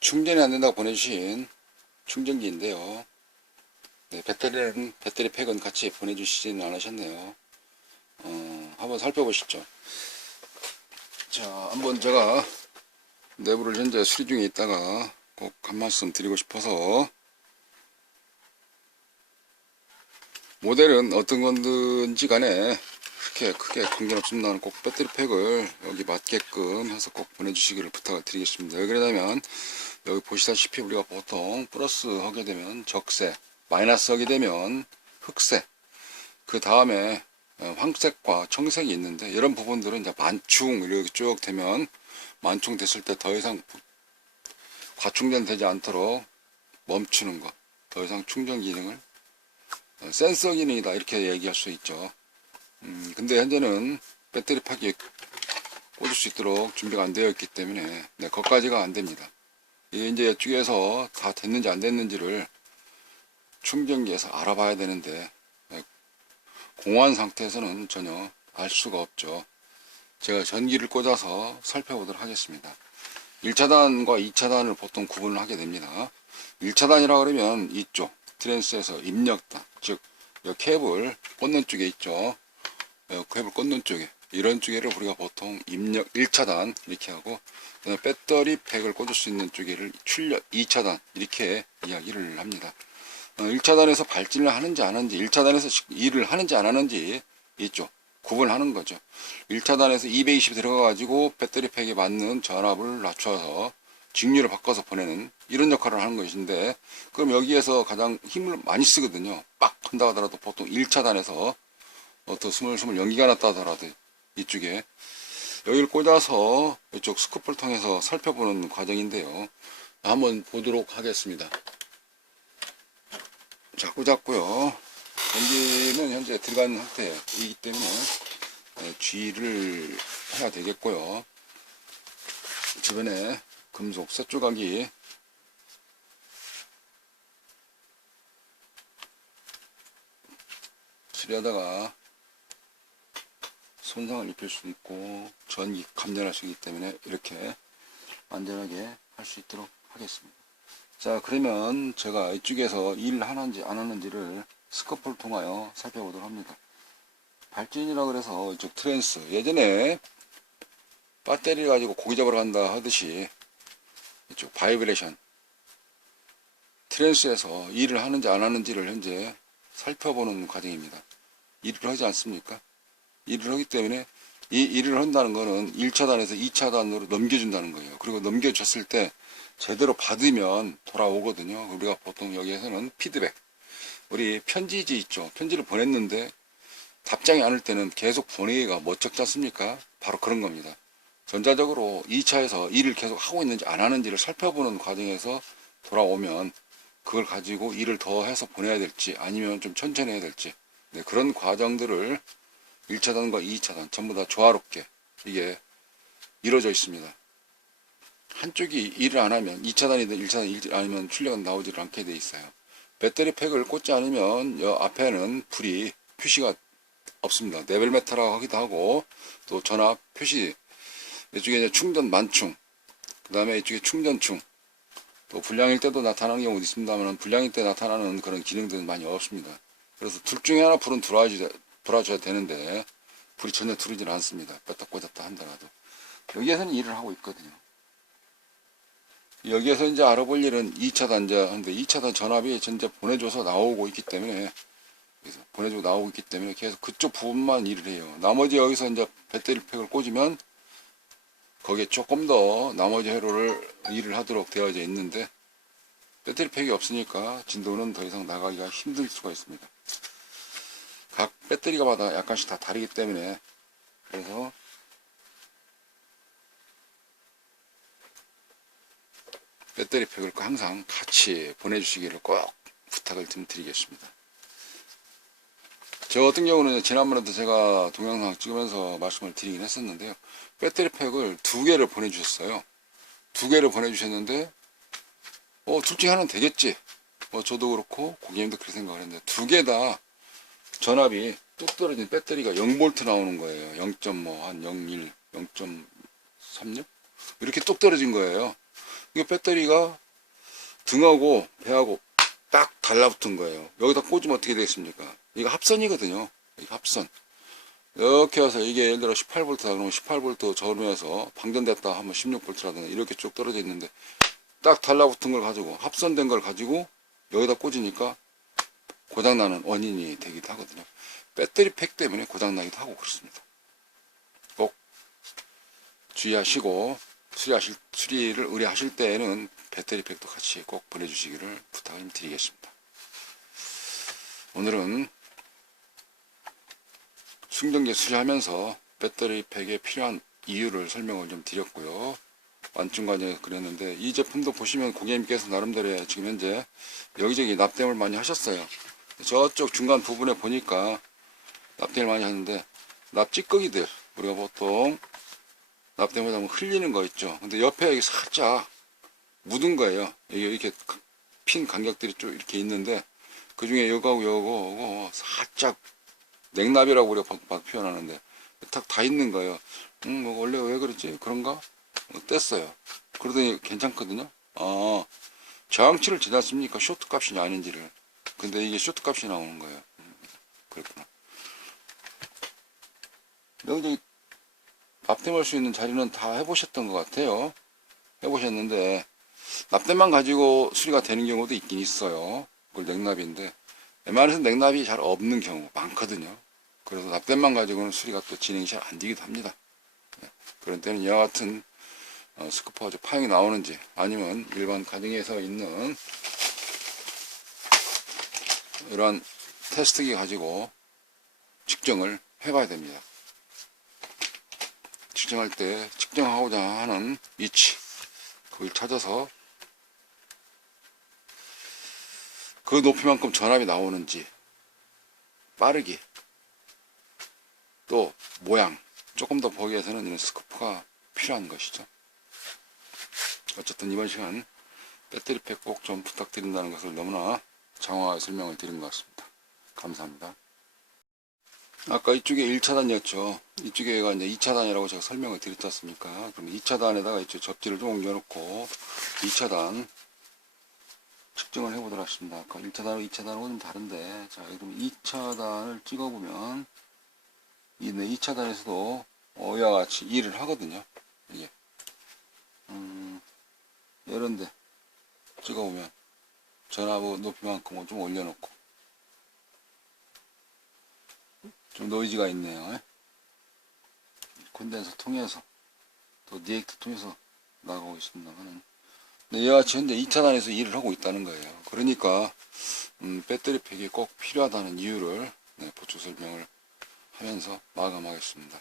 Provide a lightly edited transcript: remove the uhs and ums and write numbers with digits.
충전이 안 된다고 보내주신 충전기인데요. 네, 배터리 팩은 같이 보내주시지는 않으셨네요. 한번 살펴보시죠. 자, 한번 제가 내부를 현재 수리 중에 있다가 꼭 한 말씀 드리고 싶어서, 모델은 어떤 건든지 간에 그렇게 크게 관계는 없습니다만 꼭 배터리 팩을 여기 맞게끔 해서 꼭 보내주시기를 부탁을 드리겠습니다. 왜 그러냐면 여기 보시다시피 우리가 보통 플러스 하게 되면 적색, 마이너스 하게 되면 흑색, 그 다음에 황색과 청색이 있는데, 이런 부분들은 이제 만충 이렇게 쭉 되면, 만충 됐을 때 더 이상 과충전 되지 않도록 멈추는 것, 더 이상 충전 기능을 센서 기능이다 이렇게 얘기할 수 있죠. 근데 현재는 배터리 팩이 꽂을 수 있도록 준비가 안 되어 있기 때문에 거기까지가 안 됩니다. 이제 이쪽에서 다 됐는지 안 됐는지를 충전기에서 알아봐야 되는데, 공허한 상태에서는 전혀 알 수가 없죠. 제가 전기를 꽂아서 살펴보도록 하겠습니다. 1차단과 2차단을 보통 구분을 하게 됩니다. 1차단이라 그러면 이쪽 트랜스에서 입력단, 즉 케이블 꽂는 쪽에 있죠. 케이블 꽂는 쪽에, 이런 쪽에를 우리가 보통 입력 1차단 이렇게 하고, 배터리 팩을 꽂을 수 있는 쪽에를 출력 2차단 이렇게 이야기를 합니다. 1차단에서 발진을 하는지 안 하는지, 1차단에서 일을 하는지 안 하는지 이쪽 구분하는 거죠. 1차단에서 220이 들어가 가지고 배터리 팩에 맞는 전압을 낮춰서 직류를 바꿔서 보내는 이런 역할을 하는 것인데, 그럼 여기에서 가장 힘을 많이 쓰거든요. 빡 한다 하더라도 보통 1차단에서 더 스물스물 연기가 났다 하더라도 이쪽에 여기를 꽂아서 이쪽 스코프를 통해서 살펴보는 과정인데요. 한번 보도록 하겠습니다. 자, 꽂았고요. 전기는 현재 들어간 상태이기 때문에 G를 해야 되겠고요. 주변에 금속 쇳조각이 수리하다가 손상을 입힐 수도 있고 전기 감전할 수 있기 때문에 이렇게 안전하게 할 수 있도록 하겠습니다. 자, 그러면 제가 이쪽에서 일을 하는지 안 하는지를 스코프를 통하여 살펴보도록 합니다. 발진이라 그래서 이쪽 트랜스, 예전에 배터리 가지고 고기 잡으러 간다 하듯이 이쪽 바이브레이션 트랜스에서 일을 하는지 안 하는지를 현재 살펴보는 과정입니다. 일을 하지 않습니까? 일을 하기 때문에 이 일을 한다는 거는 1차단에서 2차단으로 넘겨준다는 거예요. 그리고 넘겨줬을 때 제대로 받으면 돌아오거든요. 우리가 보통 여기에서는 피드백, 우리 편지지 있죠. 편지를 보냈는데 답장이 않을 때는 계속 보내기가 멋쩍지 않습니까? 바로 그런 겁니다. 전자적으로 2차에서 일을 계속 하고 있는지 안 하는지를 살펴보는 과정에서 돌아오면 그걸 가지고 일을 더 해서 보내야 될지 아니면 좀 천천히 해야 될지, 그런 과정들을 1차단과 2차단 전부 다 조화롭게 이게 이루어져 있습니다. 한쪽이 일을 안 하면 2차단이든 1차단 일 아니면 출력은 나오지 않게 돼 있어요. 배터리 팩을 꽂지 않으면 여 앞에는 불이 표시가 없습니다. 레벨 메타라고 하기도 하고, 또 전압 표시, 이쪽에 이제 충전 만충, 그 다음에 이쪽에 충전충, 또 불량일 때도 나타나는 경우도 있습니다만 불량일 때 나타나는 그런 기능들은 많이 없습니다. 그래서 둘 중에 하나 불은 들어와줘야 되는데 불이 전혀 들어오질 않습니다. 뺐다 꽂았다 한다라도. 여기에서는 일을 하고 있거든요. 여기에서 이제 알아볼 일은 2차단자인데, 2차단 전압이 전체 보내줘서 나오고 있기 때문에, 보내주고 나오고 있기 때문에 계속 그쪽 부분만 일을 해요. 나머지 여기서 이제 배터리 팩을 꽂으면 거기에 조금 더 나머지 회로를 일을 하도록 되어져 있는데, 배터리 팩이 없으니까 진도는 더 이상 나가기가 힘들 수가 있습니다. 각 배터리가 마다 약간씩 다 다르기 때문에, 그래서 배터리 팩을 항상 같이 보내주시기를 꼭 부탁을 좀 드리겠습니다. 저 같은 경우는 지난번에도 제가 동영상 찍으면서 말씀을 드리긴 했었는데요. 배터리 팩을 2개를 보내주셨어요. 2개를 보내주셨는데, 둘 중에 하나는 되겠지. 저도 그렇고 고객님도 그렇게 생각을 했는데, 2개 다 전압이 뚝 떨어진 배터리가 0V 나오는 거예요. 0.01, 0.36? 이렇게 뚝 떨어진 거예요. 이게 배터리가 등하고 배하고 딱 달라붙은 거예요. 여기다 꽂으면 어떻게 되겠습니까? 이거 합선이거든요. 이거 합선. 이렇게 해서 이게 예를 들어 18V다 그러면 18V 저으면서 방전됐다 하면 16V라든가 이렇게 쭉 떨어져 있는데 딱 달라붙은 걸 가지고 합선된 걸 가지고 여기다 꽂으니까 고장나는 원인이 되기도 하거든요. 배터리 팩 때문에 고장나기도 하고 그렇습니다. 꼭 주의하시고 수리를 의뢰하실 때에는 배터리 팩도 같이 꼭 보내주시기를 부탁을 드리겠습니다. 오늘은 충전기 수리하면서 배터리 팩에 필요한 이유를 설명을 좀 드렸고요. 완충관에 그랬는데 이 제품도 보시면 고객님께서 나름대로 지금 현재 여기저기 납땜을 많이 하셨어요. 저쪽 중간 부분에 보니까 납땜을 많이 하는데 납찌꺼기들 우리가 보통 납땜을 하면 흘리는 거 있죠. 근데 옆에 여기 살짝 묻은 거예요. 이렇게 핀 간격들이 좀 이렇게 있는데 그 중에 요거하고 요거 살짝 냉납이라고 우리가 막 표현하는데 딱 다 있는 거예요. 뭐 원래 왜 그러지? 그런가? 뗐어요. 그러더니 괜찮거든요. 저항치를 지났습니까? 쇼트 값이 아닌지를. 근데 이게 쇼트 값이 나오는 거예요. 그렇구나. 여기저기 납땜할 수 있는 자리는 다 해보셨던 것 같아요. 해보셨는데 납땜만 가지고 수리가 되는 경우도 있긴 있어요. 그걸 냉납인데 웬만해서 냉납이 잘 없는 경우 많거든요. 그래서 납땜만 가지고는 수리가 또 진행이 잘 안 되기도 합니다. 그런 때는 이와 같은 스쿠퍼가 파형이 나오는지 아니면 일반 가정에서 있는 이러한 테스트기 가지고 측정을 해봐야 됩니다. 측정할 때 측정하고자 하는 위치 그걸 찾아서 그 높이만큼 전압이 나오는지 빠르기 또 모양 조금 더 보기 위해서는 이런 스코프가 필요한 것이죠. 어쨌든 이번 시간 배터리 팩 꼭 좀 부탁드린다는 것을 너무나 장황하게 설명을 드린 것 같습니다. 감사합니다. 아까 이쪽에 1차단이었죠. 이쪽에가 이제 2차단이라고 제가 설명을 드렸지 않습니까? 그럼 2차단에다가 이쪽 접지를 좀 옮겨놓고 2차단 측정을 해보도록 하겠습니다. 아까 1차단하고 2차단하고 좀 다른데, 자, 그럼 2차단을 찍어보면, 이 2차단에서도 이와 같이 일을 하거든요. 이게. 이런데 찍어보면, 전압 높이만큼은 좀 올려놓고, 좀 노이즈가 있네요. 콘덴서 통해서, 또 리액터 통해서 나가고 있습니다만은. 네, 이와 같이 현재 2차단에서 일을 하고 있다는 거예요. 그러니까 배터리 팩이 꼭 필요하다는 이유를 보충 설명을 하면서 마감하겠습니다.